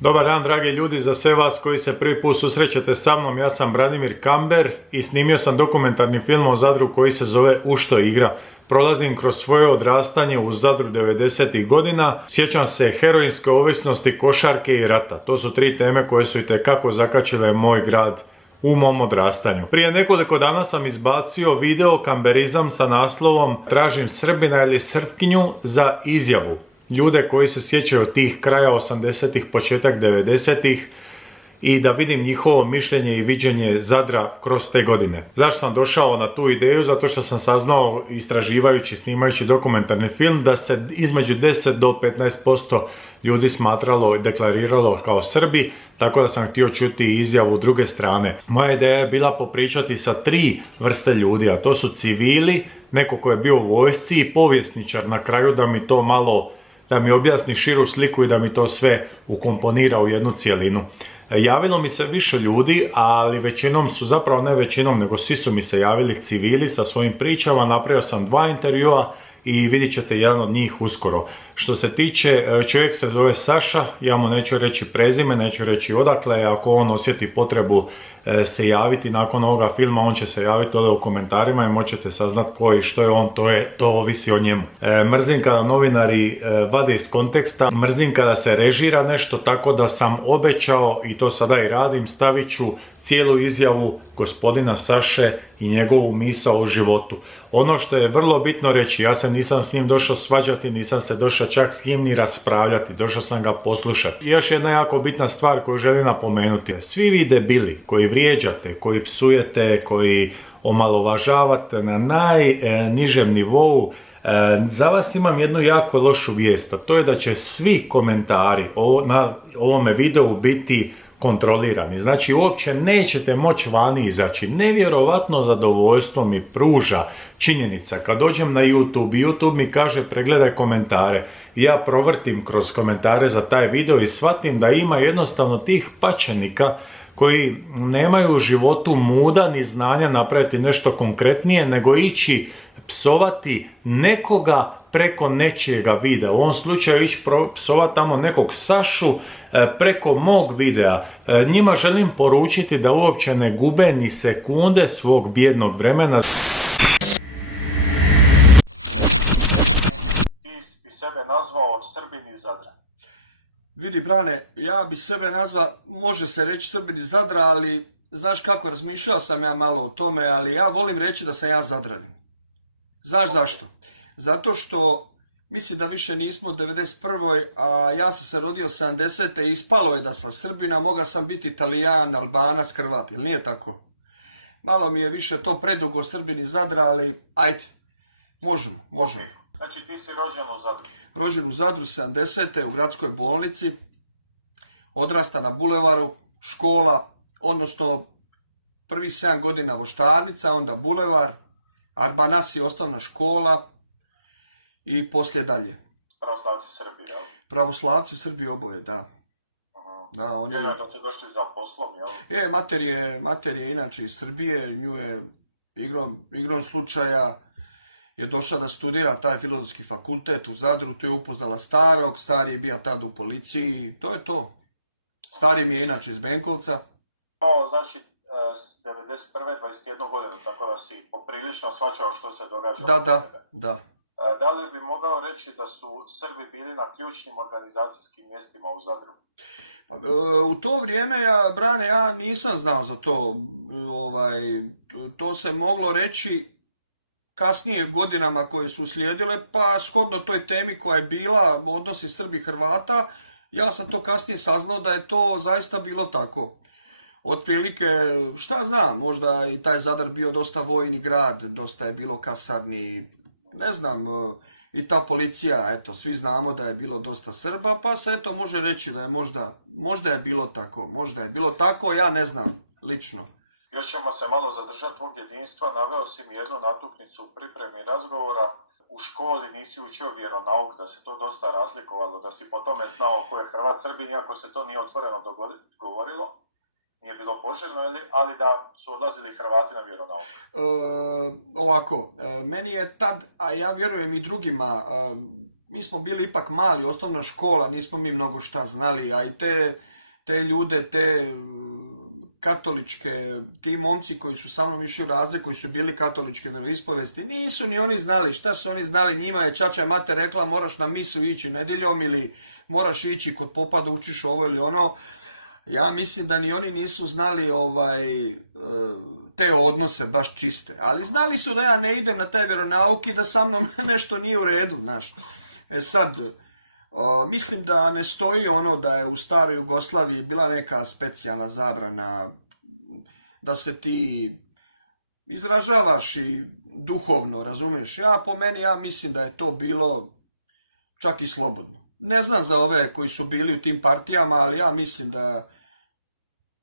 Dobar dan dragi ljudi, za sve vas koji se prvi put susrećete sa mnom, ja sam Branimir Kamber i snimio sam dokumentarni film o Zadru koji se zove U što igra. Prolazim kroz svoje odrastanje u Zadru 90. godina, sjećam se heroinske ovisnosti, košarke i rata. To su tri teme koje su itekako zakačile moj grad u mom odrastanju. Prije nekoliko dana sam izbacio video kamberizam sa naslovom Tražim Srbina ili Srpkinju za izjavu. Ljude koji se sjećaju tih kraja 80-ih, početak 90-ih i da vidim njihovo mišljenje i viđenje Zadra kroz te godine. Zašto sam došao na tu ideju? Zato što sam saznao, istraživajući, snimajući dokumentarni film, da se između 10 do 15% ljudi smatralo i deklariralo kao Srbi, tako da sam htio čuti izjavu druge strane. Moja ideja je bila popričati sa tri vrste ljudi, a to su civili, neko ko je bio u vojsci i povjesničar na kraju, da mi to malo, da mi objasni širu sliku i da mi to sve ukomponira u jednu cjelinu. Javilo mi se više ljudi, ali većinom su, zapravo ne većinom, nego svi su mi se javili civili sa svojim pričama. Napravio sam 2 intervjua i vidjet ćete jedan od njih uskoro. Što se tiče, čovjek se zove Saša, ja mu neću reći prezime, neću reći odakle, ako on osjeti potrebu se javiti nakon ovoga filma, on će se javiti dole u komentarima i moćete saznat ko i što je on, to ovisi o njemu. Mrzim kada novinari vade iz konteksta, mrzim kada se režira nešto, tako da sam obećao, i to sada i radim, stavit ću cijelu izjavu gospodina Saše i njegovu misao o životu. Ono što je vrlo bitno reći, ja se nisam s njim došao svađati, nisam se došao čak s njim ni raspravljati, došao sam ga poslušati. I još jedna jako bitna stvar koju želim napomenuti. Svi vi debili koji vrijeđate, koji psujete, koji omalovažavate na najnižem nivou, za vas imam jednu jako lošu vijest, a to je da će svi komentari na ovome videu biti kontrolirani. Znači uopće nećete moći vani izaći. Nevjerovatno zadovoljstvo mi pruža činjenica kad dođem na YouTube, YouTube mi kaže pregledaj komentare. Ja provrtim kroz komentare za taj video i shvatim da ima jednostavno tih pačenika koji nemaju u životu muda ni znanja napraviti nešto konkretnije nego ići psovati nekoga preko nečijega videa. U ovom slučaju ići psovati tamo nekog Sašu preko mog videa. Njima želim poručiti da uopće ne gube ni sekunde svog bijednog vremena. Ti bi sebe nazvao Srbin iz Zadra? Vidi Brane, ja bi sebe nazvao, može se reći Srbin iz Zadra, ali znaš kako, razmišljao sam ja malo o tome, ali ja volim reći da sam ja Zadranin. Znaš zašto? Zato što mislim da više nismo u 91. a ja sam se rodio 70. i ispalo je da sam Srbina, mogao sam biti Italijan, Albanac, Hrvat, jel nije tako? Malo mi je više to predugo Srbin iz Zadra, ali ajde, možemo. Znači ti si rođen u Zadru? Rođen u Zadru 70. u gradskoj bolnici, odrasta na bulevaru, škola, odnosno prvi 7 godina voštanica, onda bulevar, Arbanasi osnovna škola i poslije dalje. Pravoslavci Srbi, jel? Pravoslavci Srbi oboje, da. Da, on je... Vjerojatno ste došli za poslom, jel? Mater je inače iz Srbije, nju je igrom slučaja je došla da studira taj filozofski fakultet u Zadru, tu je upoznala starog, stari je bio tad u policiji, to je to. Stari mi je inače iz Benkovca. Znači, 91. 21 godinu, tako da si poprilično shvaćao što se događa. Da. Da li bi mogao reći da su Srbi bili na ključnim organizacijskim mjestima u Zadru? U to vrijeme, Brane, ja nisam znao za to. To se moglo reći kasnije godinama koje su slijedile, pa shodno toj temi koja je bila, odnosi Srbi-Hrvata, ja sam to kasnije saznao da je to zaista bilo tako. Otprilike, šta znam, možda i taj Zadar bio dosta vojni grad, dosta je bilo kasarni, ne znam, i ta policija, eto, svi znamo da je bilo dosta Srba, pa se eto može reći da je možda je bilo tako, ja ne znam, lično. Još ćemo se malo zadržati tog jedinstva, naveo si mi jednu natuknicu u pripremi razgovora. U školi nisi učio vjeronauk, da se to dosta razlikovalo, da si po tome znao ko je Hrvat Srbin, iako se to nije otvoreno govorilo. Nije bilo poželjno, ali da su odlazili Hrvati na vjeronauk. Ovako, meni je tad, a ja vjerujem i drugima, mi smo bili ipak mali, osnovna škola, nismo mi mnogo šta znali, a i te ljude, te katoličke, ti momci koji su sa mnom išli u razred, koji su bili katoličke vjeroispovesti, nisu ni oni znali, šta su oni znali, njima je čača i mater rekla moraš na misu ići nedjeljom ili moraš ići kod popa da učiš ovo ili ono. Ja mislim da ni oni nisu znali te odnose baš čiste, ali znali su da ja ne idem na taj vjeronauk i da sa mnom nešto nije u redu, znaš. Sad, mislim da ne stoji ono da je u staroj Jugoslaviji bila neka specijalna zabrana da se ti izražavaš i duhovno, razumiješ? Ja mislim da je to bilo čak i slobodno. Ne znam za ove koji su bili u tim partijama, ali ja mislim da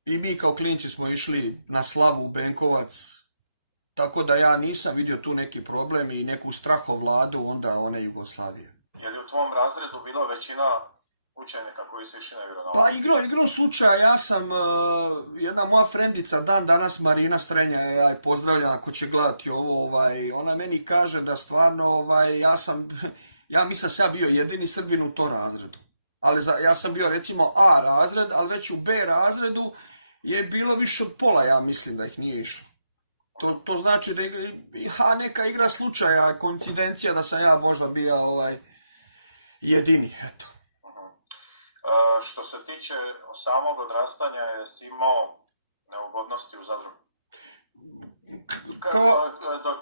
i mi kao klinci smo išli na slavu u Benkovac, tako da ja nisam vidio tu neki problem i neku strahovladu onda one Jugoslavije. Je li u tvom razredu bilo većina učenika koji su išli na vjeronauk? Pa igrom slučaja, ja sam, jedna moja frendica, dan danas Marina Strenja, ja je pozdravljam ako će gledati ovo, ona meni kaže da stvarno, ja mislim da sam ja bio jedini Srbin u tom razredu. Ali ja sam bio recimo A razred, ali već u B razredu je bilo više od pola, ja mislim da ih nije išlo. To znači da neka igra slučaja, koincidencija da sam ja možda bio jedini, eto. Što se tiče samog odrastanja, jesi imao neugodnosti u Zadru?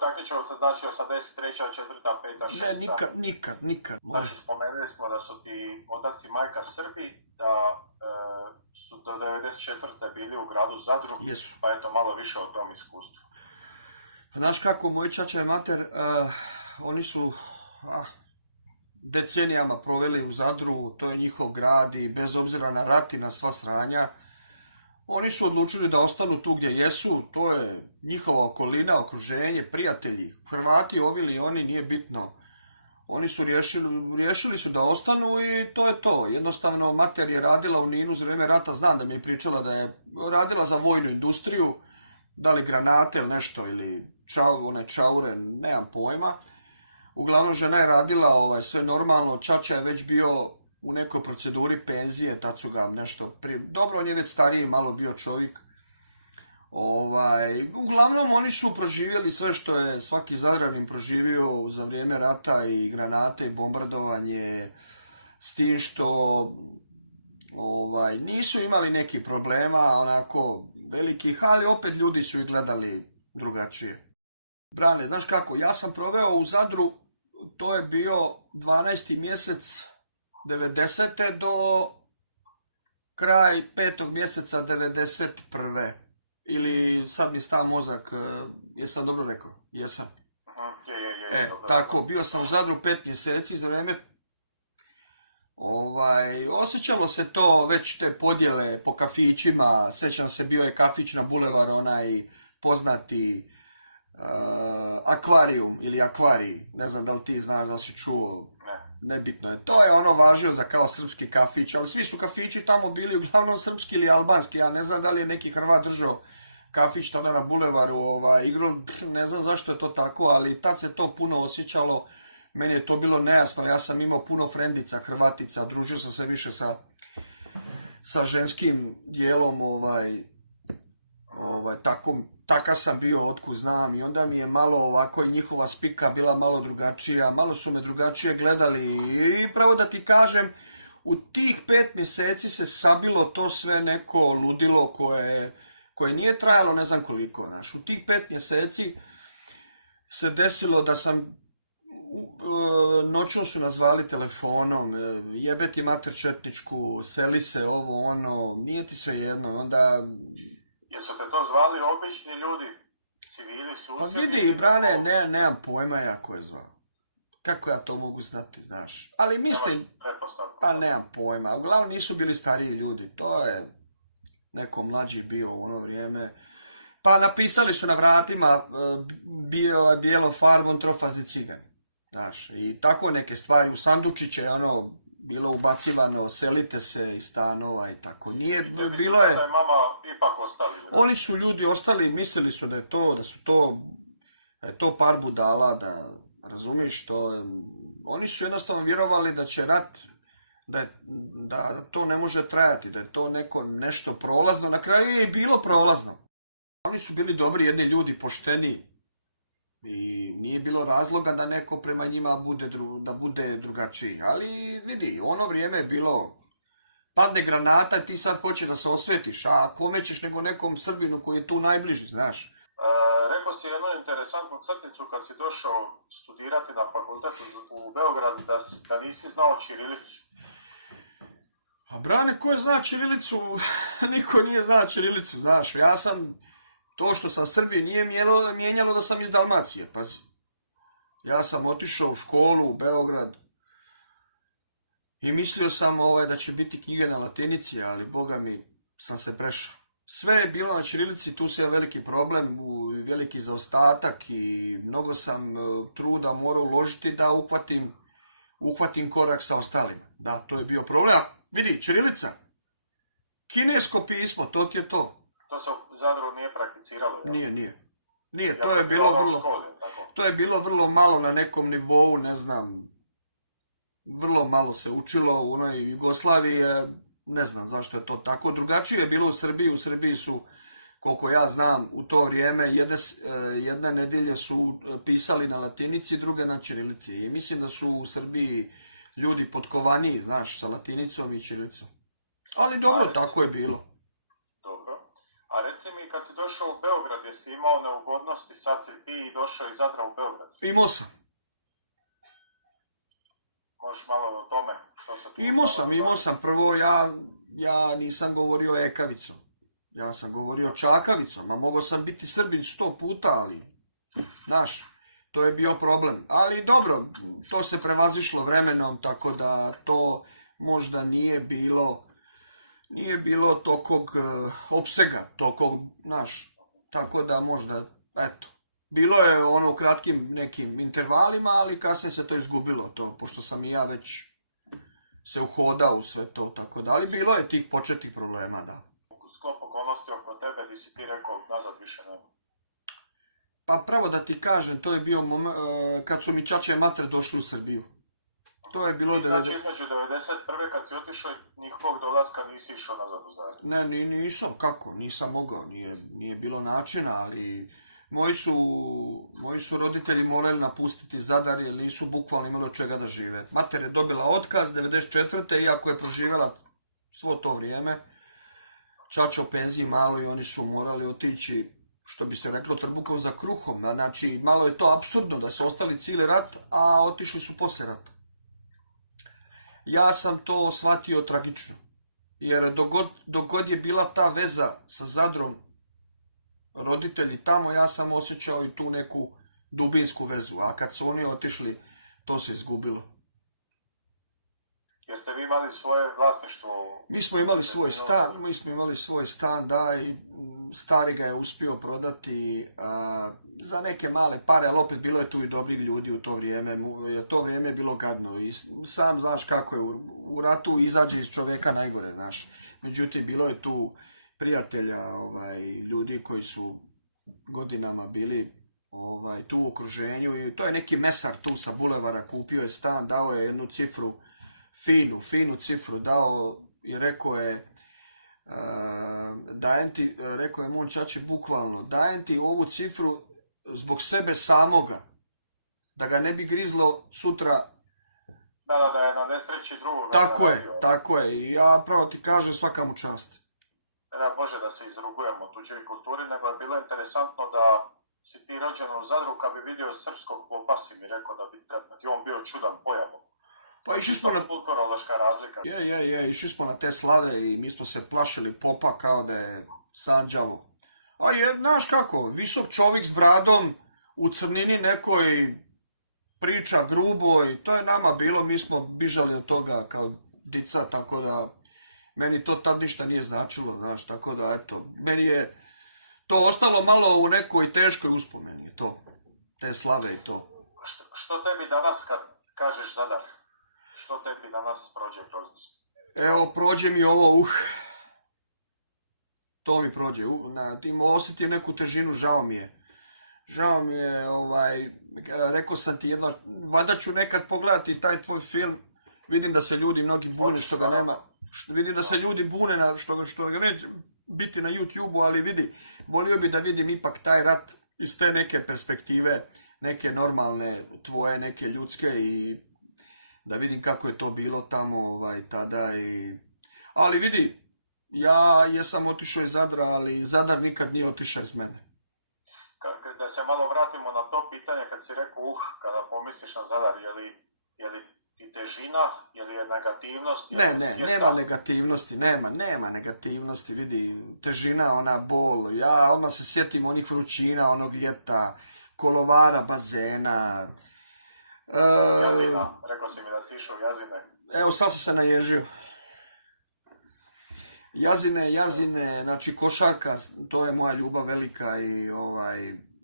Takmičilo se znači 83. 4. 5. 6. Ne, nikad. Znači, spomenuli smo da su ti otac i majka Srbi, da su do 94. bili u gradu Zadru, Jesu. Pa eto malo više o tom iskustvu. Znaš kako, moj čača i mater, oni su decenijama proveli u Zadru, to je njihov grad i bez obzira na rat i na sva sranja, oni su odlučili da ostanu tu gdje jesu, to je njihova okolina, okruženje, prijatelji, Hrvati, ovi ili oni, nije bitno. Oni su riješili su da ostanu i to je to. Jednostavno, mater je radila u Ninu za vrijeme rata, znam da mi je pričala da je radila za vojnu industriju, da li granate ili nešto, ili čaure, nemam pojma. Uglavnom, žena je radila sve normalno, čača je već bio u nekoj proceduri penzije, tad su ga nešto dobro, on je već stariji, malo bio čovjek. Uglavnom, oni su proživjeli sve što je svaki Zadranin proživio za vrijeme rata i granate i bombardovanje, s tim što nisu imali nekih problema, onako velikih, ali opet ljudi su ih gledali drugačije. Brane, znaš kako, ja sam proveo u Zadru, to je bio 12. mjesec 90. do kraj 5. mjeseca 91. Ili sad mi sta mozak, jesam dobro rekao? Jesam. Tako, bio sam u Zadru 5 mjeseci za vrijeme. Osjećalo se to, već te podjele po kafićima, sjećam se, bio je kafić na bulevar, onaj poznati akvarijum ili akvarij, ne znam da li ti znaš, da si čuo. Nebitno je. To je ono važio za kao srpski kafić, ali svi su kafići tamo bili uglavnom srpski ili albanski, ja ne znam da li je neki Hrvat držao kafić tada na bulevaru, igrom, ne znam zašto je to tako, ali tad se to puno osjećalo, meni je to bilo nejasno, ja sam imao puno frendica, Hrvatica, družio sam se više sa ženskim dijelom, takav sam bio, otkud znam, i onda mi je malo ovako i njihova spika bila malo drugačija, malo su me drugačije gledali i pravo da ti kažem, u tih 5 mjeseci se sabilo to sve neko ludilo koje nije trajalo ne znam koliko, znaš. U tih 5 mjeseci se desilo da sam, noćno su nazvali telefonom, jebe ti mater četničku, seli se, ovo, ono, nije ti sve jedno, onda... Jesu te to zvali obični ljudi, civili, susjedi? Pa vidi, brane, nemam pojma ja ko je zvao. Kako ja to mogu znati, znaš. Ali mislim... Pa nemam pojma. Uglavnom nisu bili stariji ljudi. To je neko mlađi bio u ono vrijeme. Pa napisali su na vratima bijelo farbom trofazni cigan. Znaš, i tako neke stvari. U sandučiće ono bilo ubacivano, selite se iz stanova i tako. Nije, bilo je... Da je mama ipak ostali. Oni su ljudi ostali, mislili su da je to par budala, da razumiješ to, oni su jednostavno vjerovali da će rat, da to ne može trajati, da je to nešto prolazno. Na kraju je i bilo prolazno. Oni su bili dobri jedni ljudi, pošteni i nije bilo razloga da neko prema njima bude drugačiji. Ali vidi, ono vrijeme je bilo, padne granata i ti sad hoće da se osvetiš, a kome ćeš nego nekom Srbinu koji je tu najbliži, znaš. Rekao si jednu interesantnu crticu kad si došao studirati na fakultetu u Beogradu da nisi znao ćirilicu. A Brane, ko je zna ćirilicu? Niko nije zna ćirilicu, znaš. Ja sam, to što sam Srbiji nije mijenjalo da sam iz Dalmacije, pazi. Ja sam otišao u školu u Beograd i mislio sam da će biti knjige na latinici, ali boga mi sam se prešao. Sve je bilo na ćirilici, tu se je veliki problem, veliki zaostatak i mnogo sam truda morao uložiti da uhvatim korak sa ostalim. Da, to je bio problem. Vidi, ćirilica, kinesko pismo, to ti je to. To se u Zadru nije prakticiralo, ja? Nije, to je bilo vrlo malo na nekom nivou, ne znam, vrlo malo se učilo u onoj Jugoslaviji, ne znam zašto je to tako. Drugačije je bilo u Srbiji su, koliko ja znam, u to vrijeme jedne nedelje su pisali na latinici, druge na ćirilici. I mislim da su u Srbiji ljudi potkovaniji, znaš, sa latinicom i ćirilicom. Ali dobro, tako je bilo. Dobro. A reci mi, kad si došao u Beograd, jesi imao neugodnosti? Sad si ti došao iz Zadra u Beograd. Imao sam. Možeš malo o tome? Imao sam. Prvo, ja nisam govorio ekavicom. Ja sam govorio čakavicom, a mogao sam biti Srbin 100 puta, ali, znaš, to je bio problem. Ali dobro, to se prevazišlo vremenom, tako da to možda nije bilo tokog opsega, znaš, tako da možda, eto. Bilo je ono u kratkim nekim intervalima, ali kasnije se to izgubilo, to, pošto sam i ja već se uhodao u sve to, tako da, ali bilo je tih početnih problema, da. Sklop okolnosti oko tebe, di si ti rekao, nazad više nema? Pa pravo da ti kažem, to je bio kad su mi čače i mater došli u Srbiju. To je bilo... Znači, između 91. kad si otišao i njihovog dolaska nisi išao nazad u Zagreb? Ne, nisam, kako, nisam mogao, nije bilo načina, ali moji su roditelji morali napustiti Zadar jer nisu bukvalno imali od čega da žive. Mater je dobila otkaz 94. iako je proživjela svo to vrijeme. Čača u penziji malo i oni su morali otići, što bi se reklo, trbukom za kruhom. Znači, malo je to apsurdno da se ostali cijeli rat, a otišli su poslije rata. Ja sam to shvatio tragično, jer dok god je bila ta veza sa Zadrom, roditelji tamo, ja sam osjećao i tu neku dubinsku vezu, a kad su oni otišli, to se izgubilo. Jeste vi imali svoje vlasništvo? Mi smo imali svoj stan, da, i stari ga je uspio prodati za neke male pare, ali opet bilo je tu i dobrih ljudi u to vrijeme. To vrijeme je bilo gadno i sam znaš kako je, u ratu izađe iz čovjeka najgore, znaš. Međutim, bilo je tu prijatelja, ljudi koji su godinama bili tu u okruženju i to je neki mesar tu sa bulevara, kupio je stan, dao je jednu cifru, finu cifru, dao i rekao je, rekao je moj čači bukvalno, dajem ti ovu cifru zbog sebe samoga, da ga ne bi grizlo sutra. Da je na nesreći drugog. Tako je, i ja pravo ti kažem svaka mu čast. Ne Bože da se izrugujemo tuđoj kulturi, nego je bilo interesantno da si ti rođen u Zadru, kad bi vidio srpskog popa si mi rekao da bi ti on bio čudan pojavom. Pa išli smo na... kulturološka razlika. Išli smo na te slave i mi smo se plašili popa kao da je Sanđavo. A znaš kako, visok čovjek s bradom, u crnini nekoj priča grubo i to je nama bilo, mi smo bižali od toga kao dica, tako da meni to tad ništa nije značilo, znaš, tako da eto, meni je to ostalo malo u nekoj teškoj uspomeni, to, te slave i to. Što tebi danas kad kažeš Zadar? Što tebi danas prođe kroz? Evo, prođe mi ovo, to mi prođe, tim osjetim neku težinu, žao mi je. Žao mi je, rekao sam ti jedva, valjda ću nekad pogledati taj tvoj film, vidim da se ljudi mnogi bune što ga nema, vidim da se ljudi bune na što ga neće biti na YouTube-u, ali vidi, volio bi da vidim ipak taj rat iz te neke perspektive, neke normalne, tvoje, neke ljudske i da vidim kako je to bilo tamo tada ali vidi, ja jesam otišao iz Zadra, ali Zadar nikad nije otišao iz mene. Da se malo vratimo na to pitanje kad si rekao kada pomisliš na Zadar, je li i težina, je li je negativnost? Nema negativnosti, nema negativnosti, vidi, težina, ona bol, ja odmah se sjetim onih vrućina, onog ljeta, kolovara, bazena. Jazina, rekao si mi da si išao u Jazine. Evo, sad sam se naježio. Jazine, znači košarka, to je moja ljubav velika i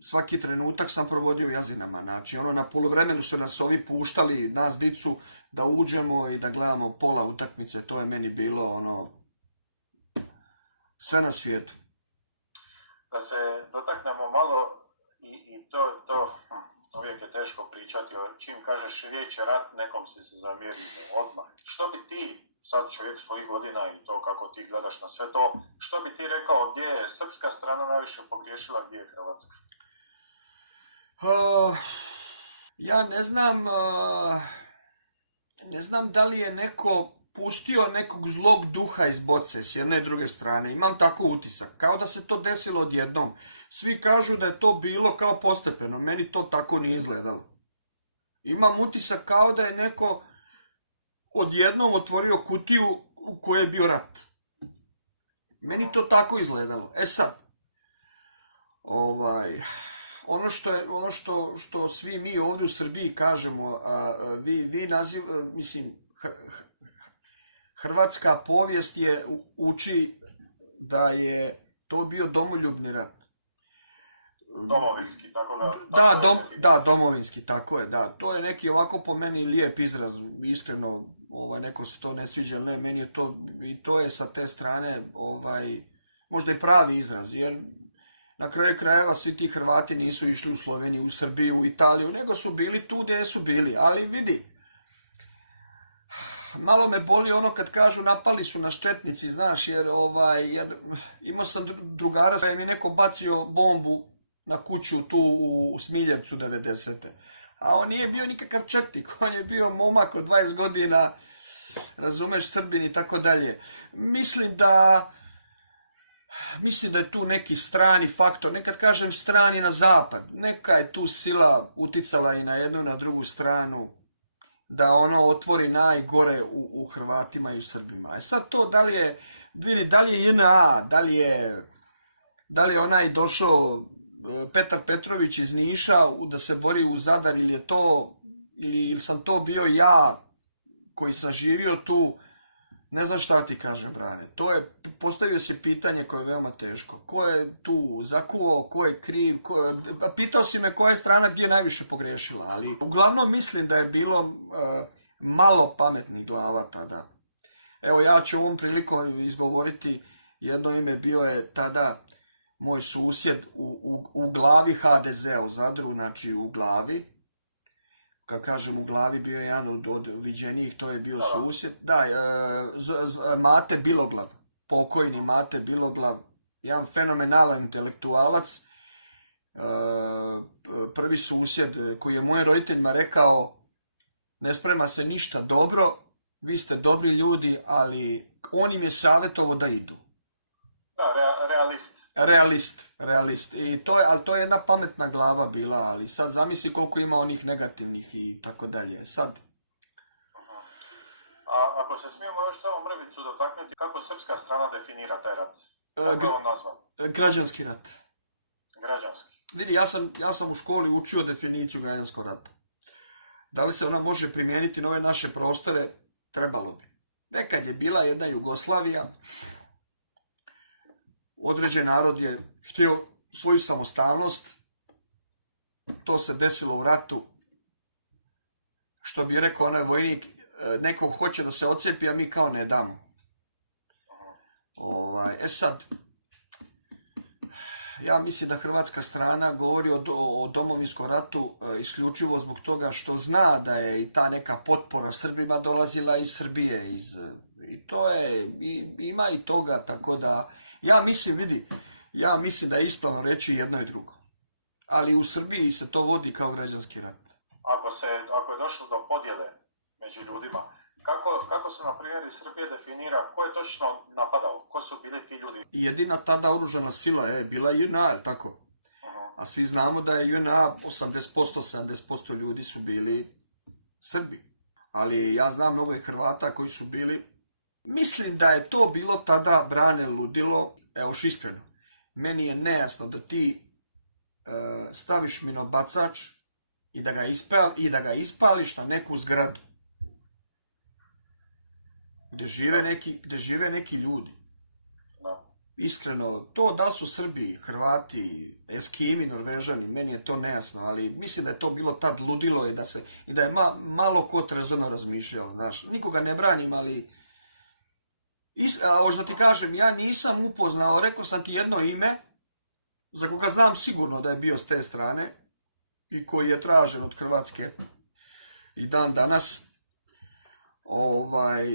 svaki trenutak sam provodio u Jazinama. Znači, na poluvremenu su nas ovi puštali, nas dicu, da uđemo i da gledamo pola utakmice, to je meni bilo sve na svijetu. Da se dotaknemo malo i to uvijek je teško pričati, čim kažeš riječ rat, nekom si se zamjeriti odmah. Što bi ti, sad čovjek svojih godina i to kako ti gledaš na sve to, što bi ti rekao gdje je srpska strana najviše pogriješila, gdje je Hrvatska? Ja ne znam da li je neko pustio nekog zlog duha iz boce s jedne i druge strane. Imam tako utisak, kao da se to desilo odjednom. Svi kažu da je to bilo kao postepeno, meni to tako nije izgledalo. Imam utisak kao da je neko odjednom otvorio kutiju u kojoj je bio rat. Meni to tako izgledalo. E sad, ono što svi mi ovdje u Srbiji kažemo, hrvatska povijest uči da je to bio domoljubni rat. Domovinski, tako da. Domovinski, tako je, da. To je neki ovako po meni lijep izraz, iskreno, neko se to ne sviđa, ne, meni je to, i to je sa te strane, možda i pravi izraz, jer na kraju krajeva svi ti Hrvati nisu išli u Sloveniju, u Srbiju, u Italiju, nego su bili tu gdje su bili, ali vidi, malo me boli kad kažu napali su nas četnici, znaš, jer imao sam drugara da mi je neko bacio bombu na kuću tu u Smiljevcu 90. A on nije bio nikakav četnik, on je bio momak od 20 godina, razumeš, Srbin i tako dalje. Mislim da je tu neki strani faktor, nekad kažem strani na zapad, neka je tu sila uticala i na jednu i na drugu stranu, da otvori najgore u Hrvatima i u Srbima. E sad to, da li je JNA, da li je onaj došao Petar Petrović iz Niša da se bori u Zadar, ili sam to bio ja koji sam živio tu, ne znam šta ti kažem, Brane. Postavio se pitanje koje je veoma teško. Ko je tu zakuo, ko je kriv, pitao si me koja je strana gdje je najviše pogriješila, ali uglavnom mislim da je bilo malo pametnih glava tada. Evo, ja ću ovom prilikom izgovoriti jedno ime, bio je tada moj susjed u glavi HDZ-a u Zadru, znači u glavi. Kad kažem u glavi, bio je jedan od viđenijih, to je bio susjed. Da, Mate Biloglav, pokojni Mate Biloglav, jedan fenomenalan intelektualac, prvi susjed koji je mojim roditeljima rekao: ne sprema se ništa dobro, vi ste dobri ljudi, ali on im je savjetovao da idu. Da, Realist. Ali to je jedna pametna glava bila, ali sad zamisli koliko ima onih negativnih i tako dalje. Sad. A ako se smijemo još samo mrvicu dotaknuti, kako srpska strana definira taj rat? Kako je on nazvan? Građanski rat. Građanski. Vidi, ja sam u školi učio definiciju građanskog rata. Da li se ona može primijeniti na ove naše prostore? Trebalo bi. Nekad je bila jedna Jugoslavija, određen narod je htio svoju samostalnost, to se desilo u ratu, što bi rekao onaj vojnik, neko hoće da se odcijepi, a mi kao ne damo. Sad, Ja mislim da hrvatska strana govori o Domovinskom ratu isključivo zbog toga što zna da je i ta neka potpora Srbima dolazila iz Srbije. I to je, ima i toga, tako da, ja mislim da je ispravno reći jedno i drugo. Ali u Srbiji se to vodi kao građanski rat. Ako je došlo do podjele među ljudima, kako se na primjer iz Srbije definira ko je točno napadao, ko su bili ti ljudi? Jedina tada oružana sila je bila JNA, je tako? A svi znamo da je JNA 80%, 70% ljudi su bili Srbi. Ali ja znam mnogo i Hrvata koji su bili. Mislim da je to bilo tada, Brane, ludilo. Evo, iskreno, meni je nejasno da ti staviš minobacač i da ga ispališ na neku zgradu gdje žive neki ljudi. Iskreno, to da su Srbi, Hrvati, Eskimi, Norvežani, meni je to nejasno, ali mislim da je to bilo tad ludilo i da je malo ko trezveno razmišljalo, znaš. Nikoga ne branim, ali ovo što ti kažem, ja nisam upoznao, rekao sam ti jedno ime, za koga znam sigurno da je bio s te strane i koji je tražen od Hrvatske i dan danas.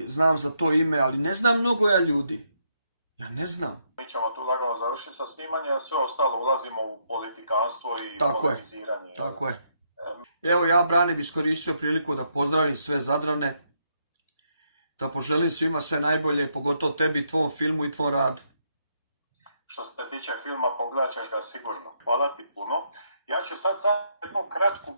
Znam za to ime, ali ne znam mnogo ja ljudi. Ja ne znam. Mi ćemo tu lagano završiti sa snimanjem, a sve ostalo ulazimo u politikanstvo i polemiziranje. Tako je. Evo, ja, Brane, bi iskoristio priliku da pozdravim sve Zadrane, da poželim svima sve najbolje, pogotovo tebi, tvom filmu i tvom radu. Što se tiče filma, pogledat ćeš ga sigurno. Hvala ti puno. Ja ću sad jednu kratku...